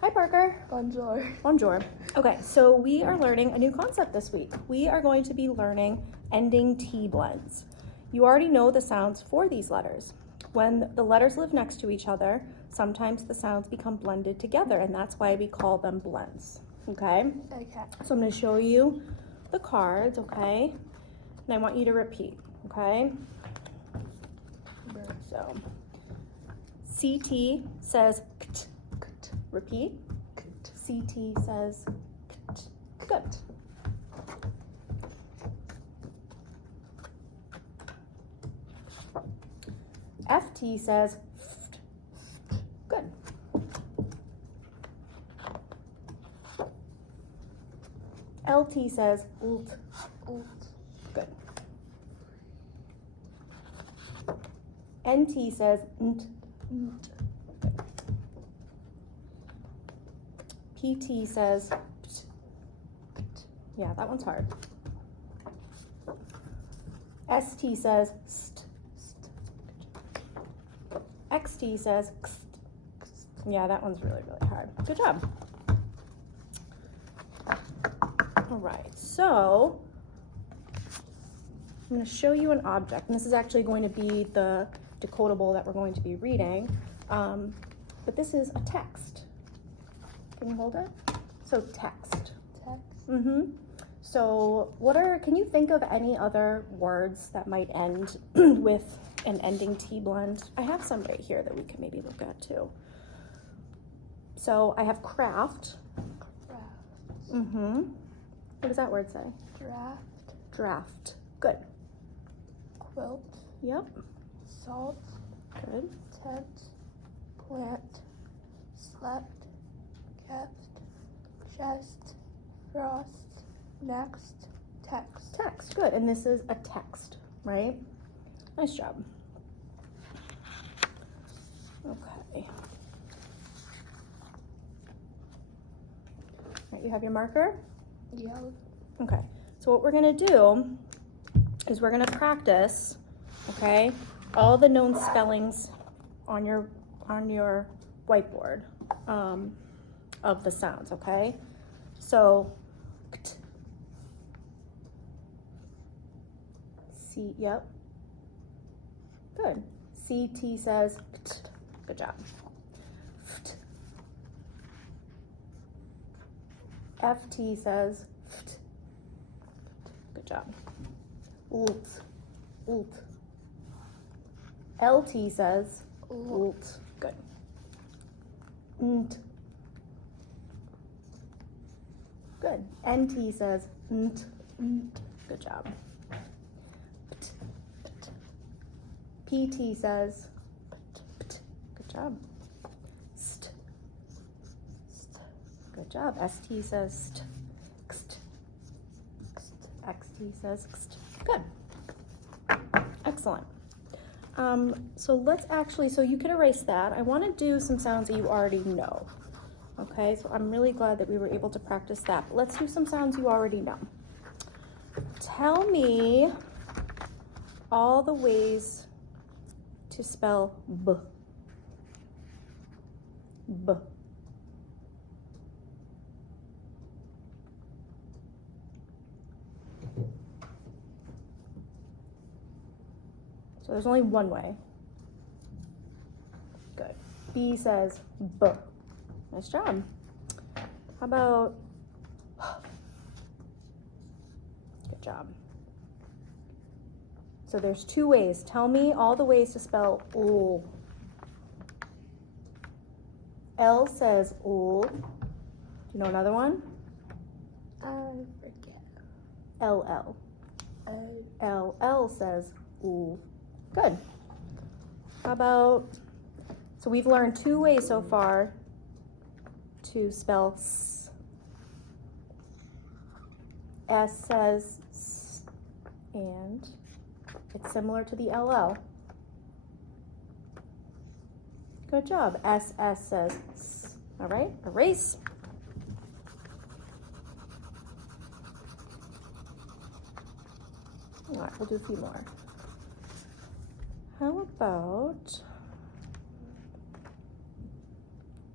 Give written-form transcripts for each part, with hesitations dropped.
Hi, Parker. Bonjour. Bonjour. Okay, so we are learning a new concept this week. We are going to be learning ending T blends. You already know the sounds for these letters. When the letters live next to each other, sometimes the sounds become blended together, and that's why we call them blends. Okay? Okay. So I'm going to show you the cards, okay? And I want you to repeat, okay? So CT says kt, kt. Repeat. CT says kt. Good. FT says ft. Good. LT says lt. Good. NT says nt. PT says pt. Yeah, that one's hard. ST says st. XT says xt. Yeah, that one's really, really hard. Good job. All right, so I'm going to show you an object, and this is actually going to be the decodable that we're going to be reading, but this is a text. Can you hold it? So text. Text. So can you think of any other words that might end with an ending T blend? I have some right here that we can maybe look at too. So I have craft. Craft. What does that word say? Draft. Draft. Good. Quilt. Yep. Salt. Good. Tent. Plant. Slept. Kept. Chest. Frost. Next. Text. Text. Good. And this is a text, right? Nice job. Okay. All right, you have your marker? Yellow. Okay. So what we're going to do is we're going to practice, okay, all the known spellings on your whiteboard of the sounds, okay? So kt. C, yep. Good. CT says kt. Good job. Ft. FT says ft. Good job. Lt. Lt. LT says lt. Good. Nt. Good. NT says nt. Good job. Pt. PT says pt. Good job. St. Good job. ST says st. Xt. XT says xt. Good. Excellent. So let's actually, so you can erase that. I want to do some sounds that you already know. Okay, so I'm really glad that we were able to practice that. But let's do some sounds you already know. Tell me all the ways to spell b. B. So there's only one way. Good. B says b. Nice job. How about good job. So there's two ways. Tell me all the ways to spell l. L says l. Do you know another one? I forget. LL. LL says l. Good. How about, so we've learned two ways so far to spell s. S says s, and it's similar to the LL. Good job. SS says s. All right, erase. All right, we'll do a few more. How about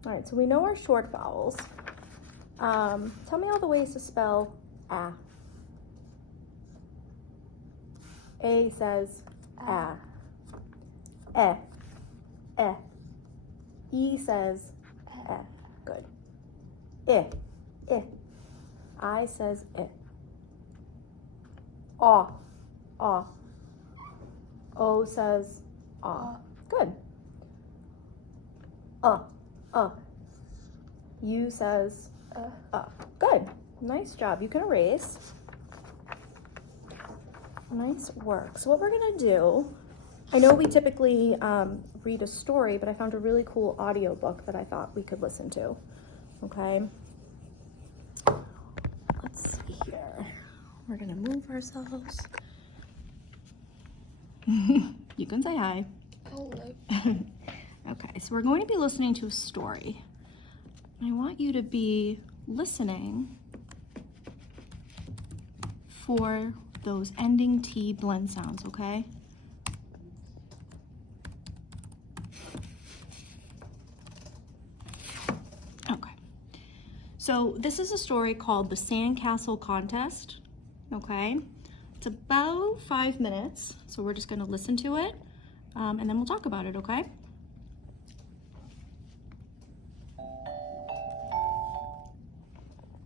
All right, so we know our short vowels. Tell me all the ways to spell a. A says a. E. E says e. Good. I. I says I. Aw. O says ah. Good. U says Good. Nice job. You can erase. Nice work. So what we're gonna do, I know we typically read a story, but I found a really cool audio book that I thought we could listen to. Okay. Let's see here. We're gonna move ourselves. You can say hi. Hello. Okay, so we're going to be listening to a story. I want you to be listening for those ending T blend sounds, okay? Okay. So this is a story called The Sandcastle Contest, okay? It's about 5 minutes, so we're just gonna listen to it, and then we'll talk about it, okay?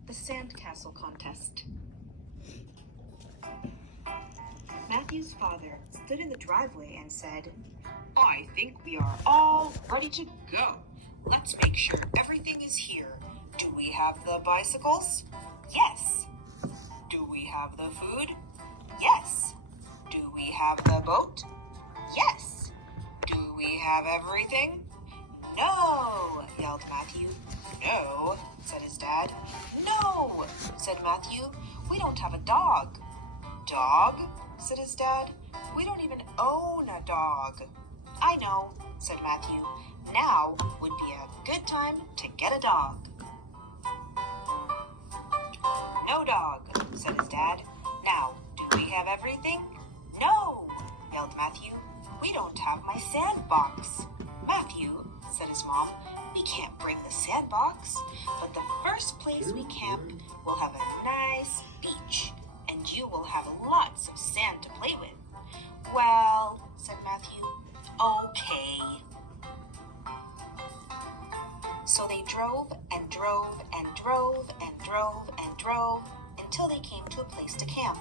The Sandcastle Contest. Matthew's father stood in the driveway and said, "I think we are all ready to go. Let's make sure everything is here. Do we have the bicycles? Yes. Do we have the food? Yes. Do we have the boat? Yes. Do we have everything? No, yelled Matthew. No, said his dad. No, said Matthew. We don't have a dog. Dog? Said his dad. We don't even own a dog. I know, said Matthew. Now would be a good time to get a dog. No dog, said his dad. Now, do we have everything? No, yelled Matthew. We don't have my sandbox. Matthew, said his mom, we can't bring the sandbox, but the first place we camp will have a nice beach, and you will have lots of sand to play with. Well, said Matthew, okay. So they drove and drove and drove and drove and drove until they came to a place to camp.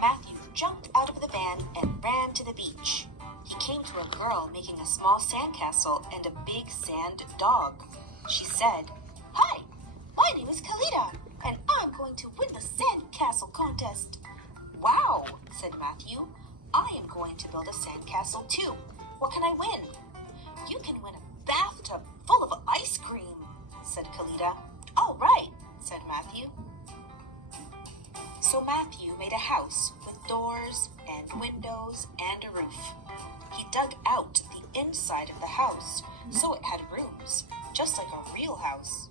Matthew jumped out of the van and ran to the beach. He came to a girl making a small sandcastle and a big sand dog. She said, "Hi, my name is Kalita, and I'm going to win the sandcastle contest." "Wow," said Matthew. "I am going to build a sandcastle too. What can I win?" "You can win a bathtub full of ice cream," said Kalita. "All right," said Matthew. So Matthew made a house with doors and windows and a roof. He dug out the inside of the house so it had rooms, just like a real house.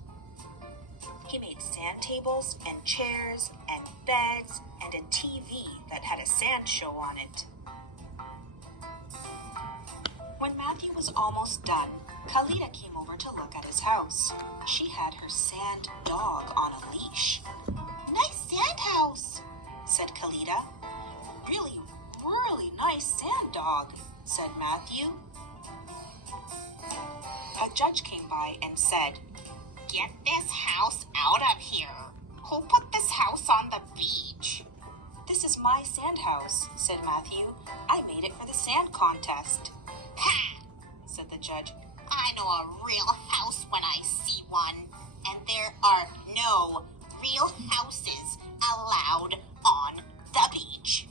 He made sand tables and chairs and beds and a TV that had a sand show on it. When Matthew was almost done, Kalita came over to look at his house. She had her sand dog on a leash. "Nice sand house," said Kalita. "Really, really nice sand dog," said Matthew. A judge came by and said, "Get this house out of here. Who put this house on the beach?" "This is my sand house," said Matthew. "I made it for the sand contest." "Ha!" said the judge. "I know a real house when I see one, and there are no real houses allowed on the beach."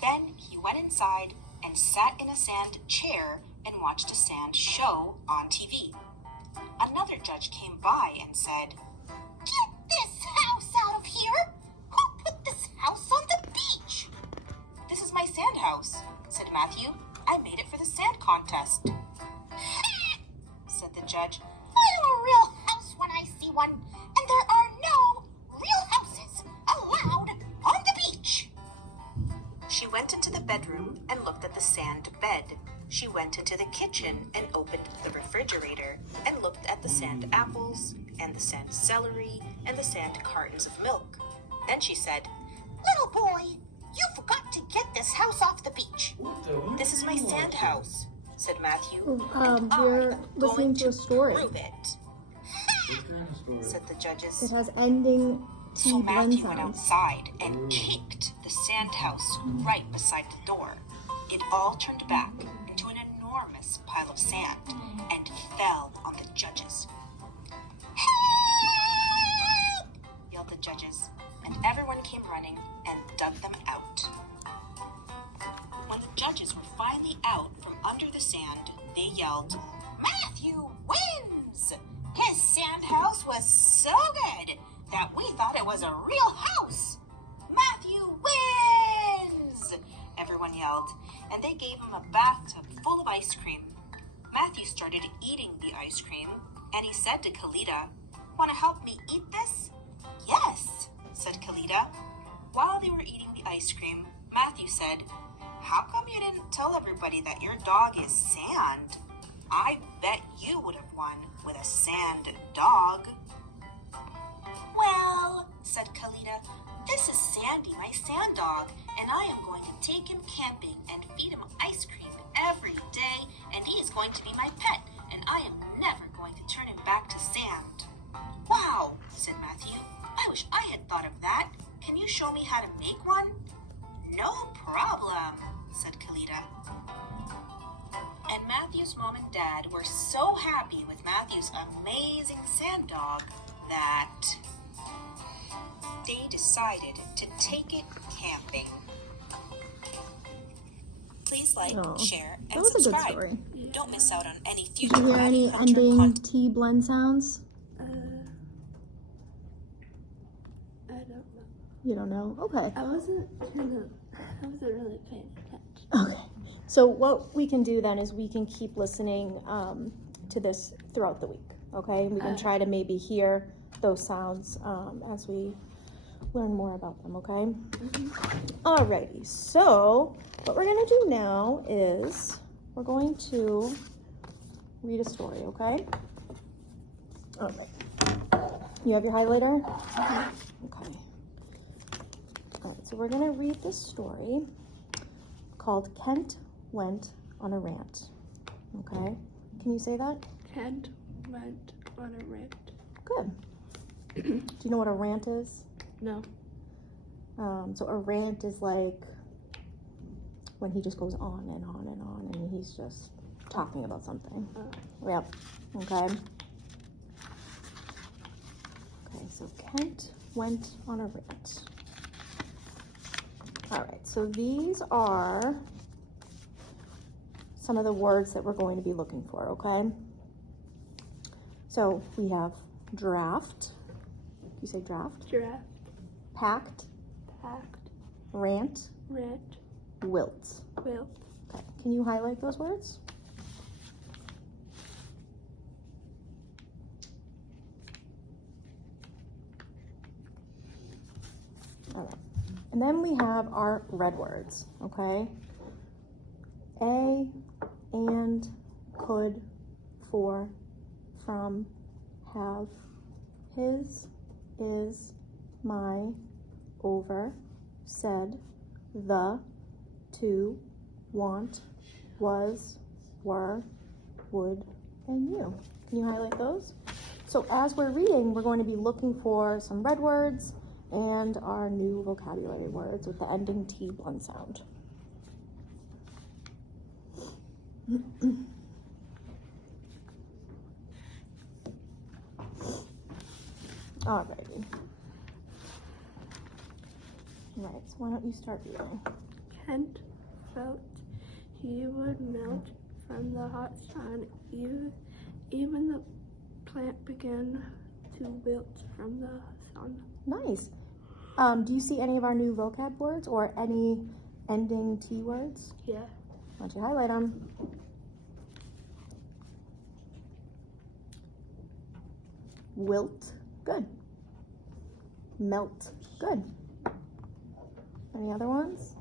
Then he went inside and sat in a sand chair and watched a sand show on TV. Another judge came by and said, "Get this house out of here! Who put this house on the beach?" "This is my sand house," said Matthew. "I made it for the sand contest." said the judge. "I know a real house when I see one, and there are no real houses allowed on the beach." She went into the bedroom and looked at the sand bed. She went into the kitchen and opened the refrigerator and looked at the sand apples and the sand celery and the sand cartons of milk. Then she said, "Little boy, you forgot to get this house off the beach." "This is my sand house," said Matthew. "And We're I'm listening going to a story. prove it," What kind of story? said the judges. It has ending T So blend Matthew went sounds. outside and kicked the sand house right beside the door. It all turned back into an enormous pile of sand and fell on the judges. "Help!" yelled the judges, and everyone came running and dug them out. When the judges were finally out from under the sand, they yelled, "Matthew wins! His sand house was so good that we thought it was a real house! Matthew wins!" Everyone yelled, and they gave him a bathtub full of ice cream. Matthew started eating the ice cream, and he said to Kalita, "Want to help me eat this?" "Yes," said Kalita. While they were eating the ice cream, Matthew said, "How come you didn't tell everybody that your dog is Sand? I bet you would have won with a sand dog." "Well," said Kalita, "this is Sandy, my sand dog, and I am going to take him camping and feed him ice cream every day, and he is going to be my pet, and I am never going to turn him back to sand." "Wow," said Matthew. "I wish I had thought of that. Can you show me how to make one?" "No problem," said Kalita. And Matthew's mom and dad were so happy with Matthew's amazing sand dog that they decided to take it camping. Please like, Oh, share, that and was a good subscribe. story. Don't miss out on any Did future you hear any Rabbit Hunter ending content. T blend sounds? I don't know. You don't know? Okay. I wasn't really paying attention. Okay. So what we can do then is we can keep listening to this throughout the week. Okay. We can try to maybe hear those sounds as we learn more about them. Okay. Alrighty. So what we're gonna do now is we're going to read a story. Okay. All right. You have your highlighter? Okay. All right. So we're gonna read this story called Kent Went on a Rant. Okay. Can you say that? Kent went on a rant. Good. Do you know what a rant is? No. So a rant is like when he just goes on and on and on and he's just talking about something. Yep. Okay. Okay, so Kent went on a rant. All right, so these are some of the words that we're going to be looking for, okay? So we have draft. You say draft? Giraffe. Packed, Packed. rant, Rant. wilt. Wilt. Okay, can you highlight those words? All right. And then we have our red words, okay? A, and, could, for, from, have, his, is, my, over, said, the, to, want, was, were, would, and you. Can you highlight those? So as we're reading, we're going to be looking for some red words and our new vocabulary words with the ending T blend sound. Alrighty. Right, so why don't you start reading? Kent felt he would melt from the hot sun. Even the plant began to wilt from the sun. Nice. Do you see any of our new vocab words or any ending T words? Yeah. Why don't you highlight them? Wilt, good. Melt, good. Any other ones?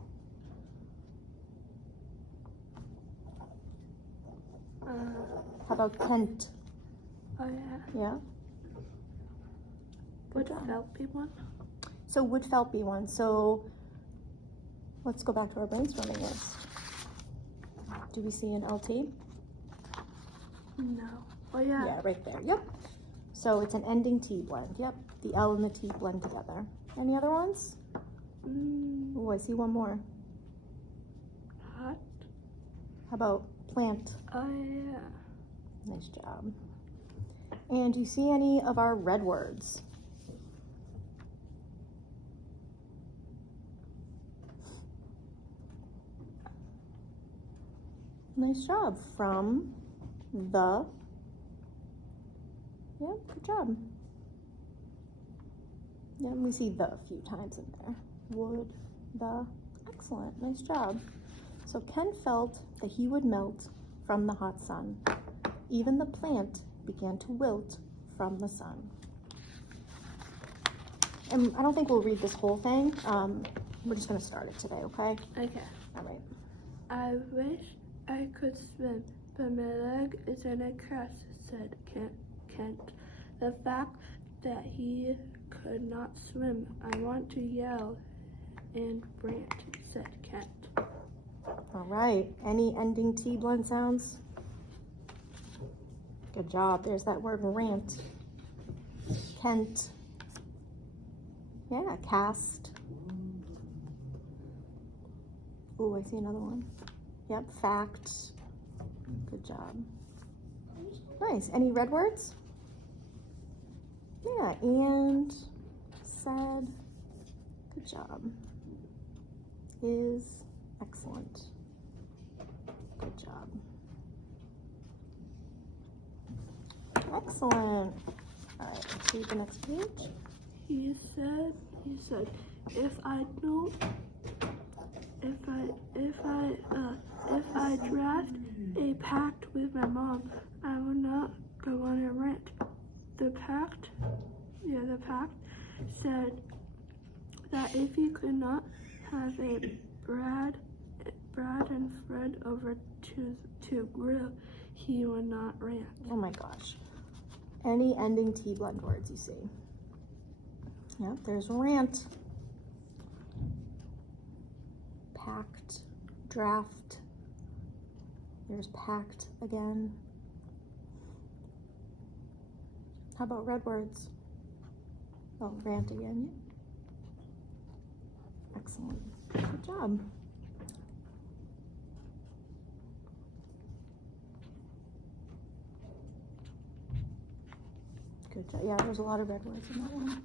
How about Kent? Oh yeah. Yeah. Would job. felt be one? So would felt be one? So let's go back to our brainstorming list. Do we see an LT? No. Oh yeah. Yeah, right there. Yep. So it's an ending T blend. Yep. The L and the T blend together. Any other ones? Oh, I see one more. Hot. How about plant? Oh yeah. Nice job. And do you see any of our red words? Nice job. From, the. Yeah, good job. Yeah, we see the a few times in there. Would, the. Excellent. Nice job. So Ken felt that he would melt from the hot sun. Even the plant began to wilt from the sun. And I don't think we'll read this whole thing. We're just going to start it today, okay? Okay. All right. I wish I could swim, but my leg is in a cast, said Kent. The fact that he could not swim, I want to yell and rant, said Kent. All right. Any ending T blend sounds? Good job. There's that word rant. Kent. Yeah, cast. Ooh, I see another one. Yep, fact. Good job. Nice. Any red words? Yeah, and, said. Good job. Is, excellent. Good job. Excellent. All right, let's read the next page. He said, if I draft a pact with my mom, I will not go on a rant. The pact said that if he could not have a Brad and Fred over to grill, he would not rant. Oh my gosh. Any ending T blend words you see? Yep, there's rant. Pact, draft. There's pact again. How about red words? Oh, rant again. Excellent. Good job. Good job. Yeah, there's a lot of red words in that one.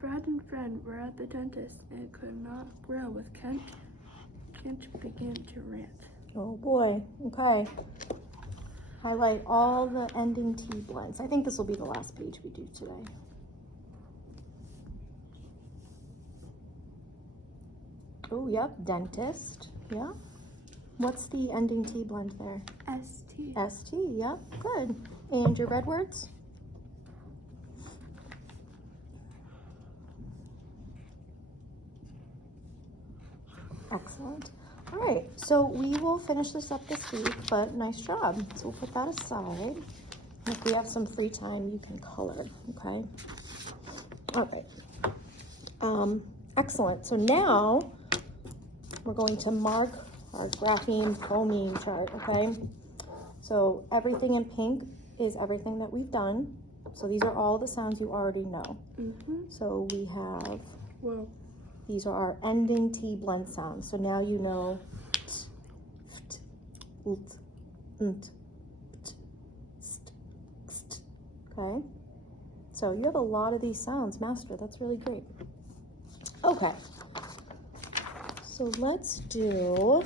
Brad and Fred were at the dentist and could not grill with Kent. Kent began to rant. Oh boy. Okay. Highlight all the ending T blends. I think this will be the last page we do today. Oh, yep, dentist. Yeah. What's the ending T blend there? ST. ST, yep, good. And your red words? Excellent. All right, so we will finish this up this week, but nice job. So we'll put that aside. If we have some free time, you can color, okay? All right. Excellent. So now we're going to mark our grapheme phoneme chart, okay? So everything in pink is everything that we've done. So these are all the sounds you already know. So we have, Well, these are our ending T blend sounds. So now you know t, ft, lt, nt, pt, st, xt, okay? So you have a lot of these sounds mastered. That's really great. Okay. So let's do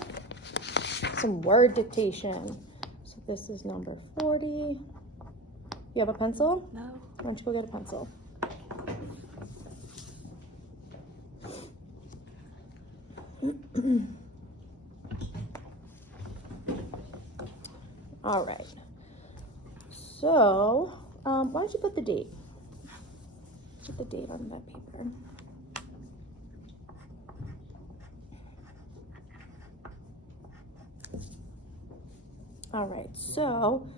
some word dictation. So this is number 40. You have a pencil? no. Why don't you go get a pencil? All right. So, why don't you put the date? Put the date on that paper. All right, so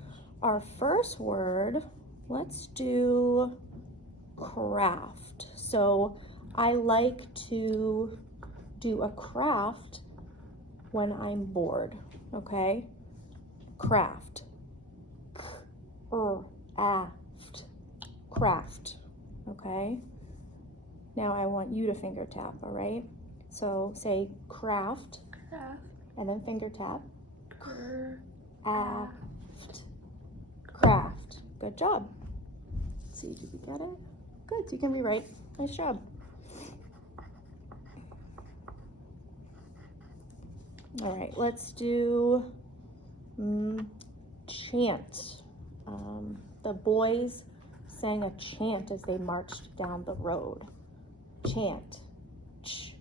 our first word, let's do craft. So I like to do a craft when I'm bored, okay? Craft. Aft. Craft, okay? Now I want you to finger tap, all right? So say craft, Craft. and then finger tap. Craft. Aft. Craft. Good job. See, did you get it? Good, so you can rewrite. Nice job. All right, let's do chant. The boys sang a chant as they marched down the road. Chant. Ch.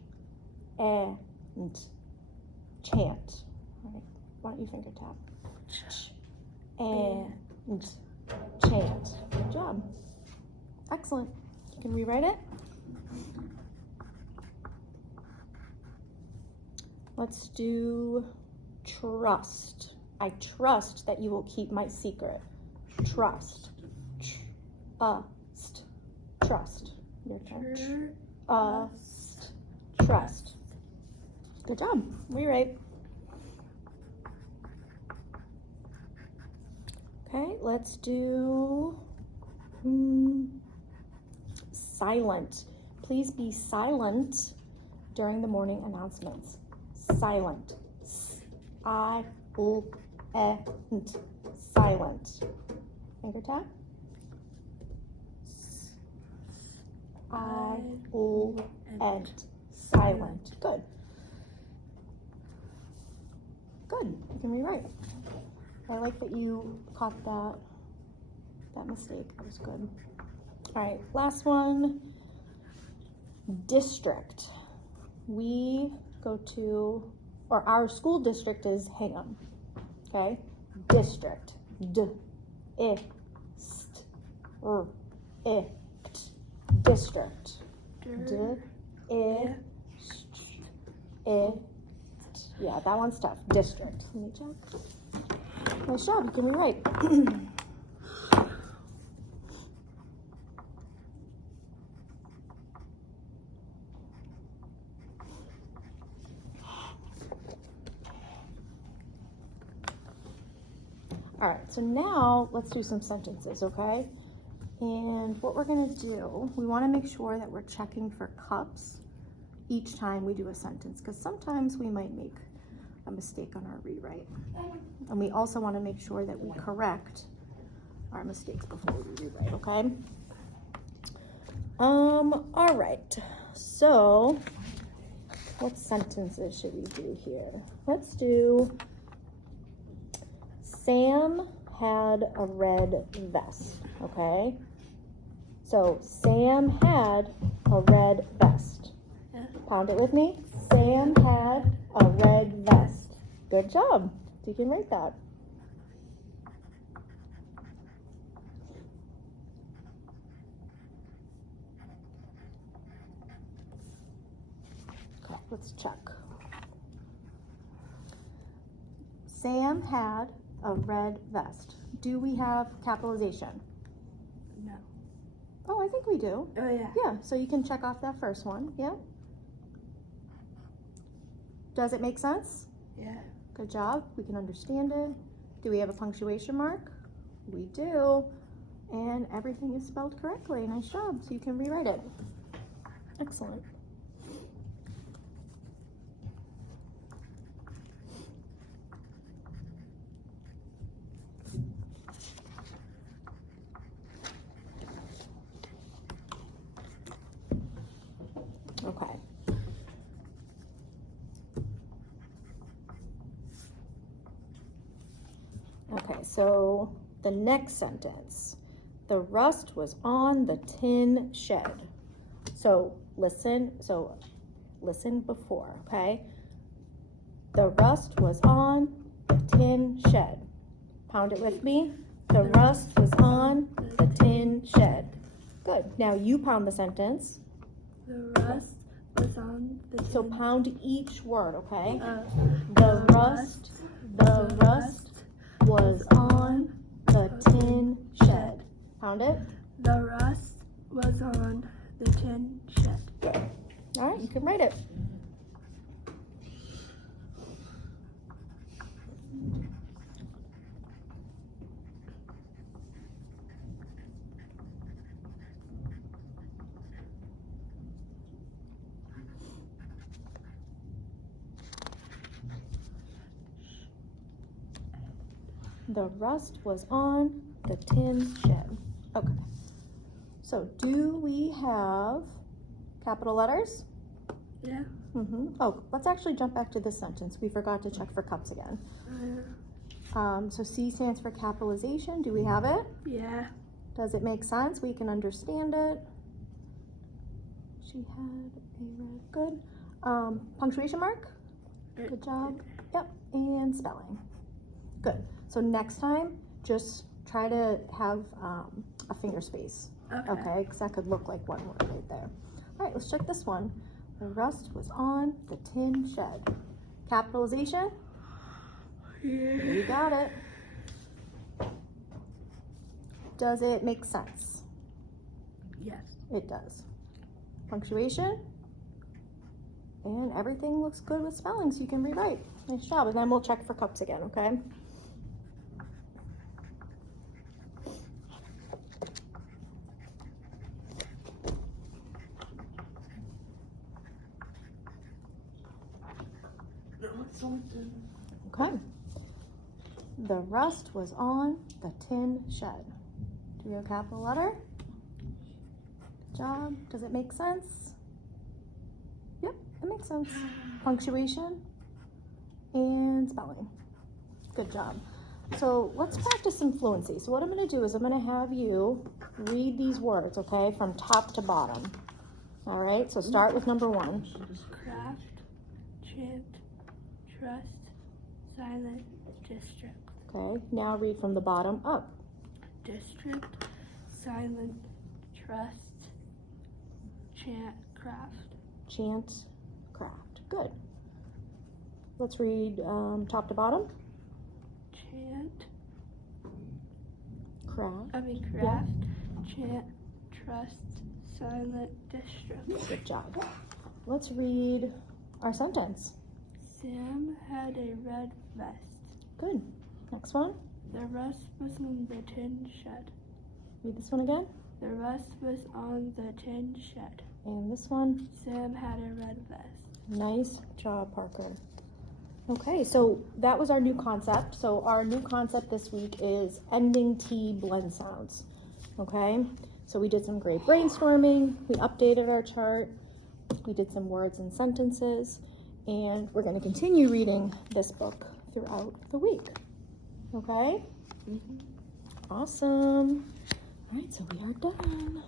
And. Chant. All right, why don't you finger tap? Ch. And. Chant. Good job. Excellent. You can rewrite it. Let's do trust. I trust that you will keep my secret. Trust. Trust. Your turn. Trust. Good job. Rewrite. Okay, let's do silent. Please be silent during the morning announcements. Silent. S-I-L-E-N-T. Silent. Finger tap. S-I-L-E-N-T. Silent. Good. Good. You can rewrite. I like that you caught that mistake. That was good. All right, last one. District. We go to, or our school district is Hingham. Okay? District. D-I-S-T-R-I-C-T. District. Yeah, that one's tough. District. Let me check. Nice job. You can rewrite. All right, so now let's do some sentences, okay? And what we're gonna do, we wanna make sure that we're checking for cups each time we do a sentence, because sometimes we might make a mistake on our rewrite. And we also wanna make sure that we correct our mistakes before we rewrite, okay? All right, so what sentences should we do here? Let's do, Sam had a red vest, okay? So Sam had a red vest. Yeah. Pound it with me. Sam had a red vest. Good job. You can write that. Okay, let's check. Sam had a red vest. Do we have capitalization? No. Oh, I think we do. Oh, yeah. Yeah, so you can check off that first one, yeah? Does it make sense? Yeah. Good job, we can understand it. Do we have a punctuation mark? We do. And everything is spelled correctly, nice job, so you can rewrite it. Excellent. Okay. Okay, so the next sentence. The rust was on the tin shed. So listen before, okay? The rust was on the tin shed. Pound it with me. The rust was on the tin shed. Good. Now you pound the sentence. The rust was on the So tin. pound each word, okay? The The rust was on the tin shed. Found it? The rust was on the tin shed. All right, you can write it. The rust was on the tin shed. Okay. So do we have capital letters? Yeah. Oh, let's actually jump back to this sentence. We forgot to check for cups again. So C stands for capitalization. Do we have it? Yeah. Does it make sense? We can understand it. She had a red. Good. Punctuation mark? Good job. Yep. And spelling. Good. So next time, just try to have a finger space. Okay, because that could look like one word right there. All right, let's check this one. The rust was on the tin shed. Capitalization? Yeah. You got it. Does it make sense? Yes. It does. Punctuation? And everything looks good with spelling, so you can rewrite. Nice job. And then we'll check for cups again, okay? Okay. The rust was on the tin shed. Do we have a capital letter? Good job. Does it make sense? Yep, it makes sense. Punctuation and spelling. Good job. So let's practice some fluency. So what I'm going to do is I'm going to have you read these words, okay, from top to bottom. All right, so start with number 1. Craft, chant, trust, silent, district. Okay, now read from the bottom up. District, silent, trust, chant, craft. Chant, craft. Good. Let's read top to bottom. Chant, Craft. craft, chant, trust, silent, district. Good job. Let's read our sentence. Sam had a red vest. Good. Next one. The rust was on the tin shed. Read this one again. The rust was on the tin shed. And this one. Sam had a red vest. Nice job, Parker. Okay, so that was our new concept. So our new concept this week is ending T blend sounds. Okay, so we did some great brainstorming. We updated our chart. We did some words and sentences. And we're going to continue reading this book throughout the week. Okay? Awesome. All right, so we are done.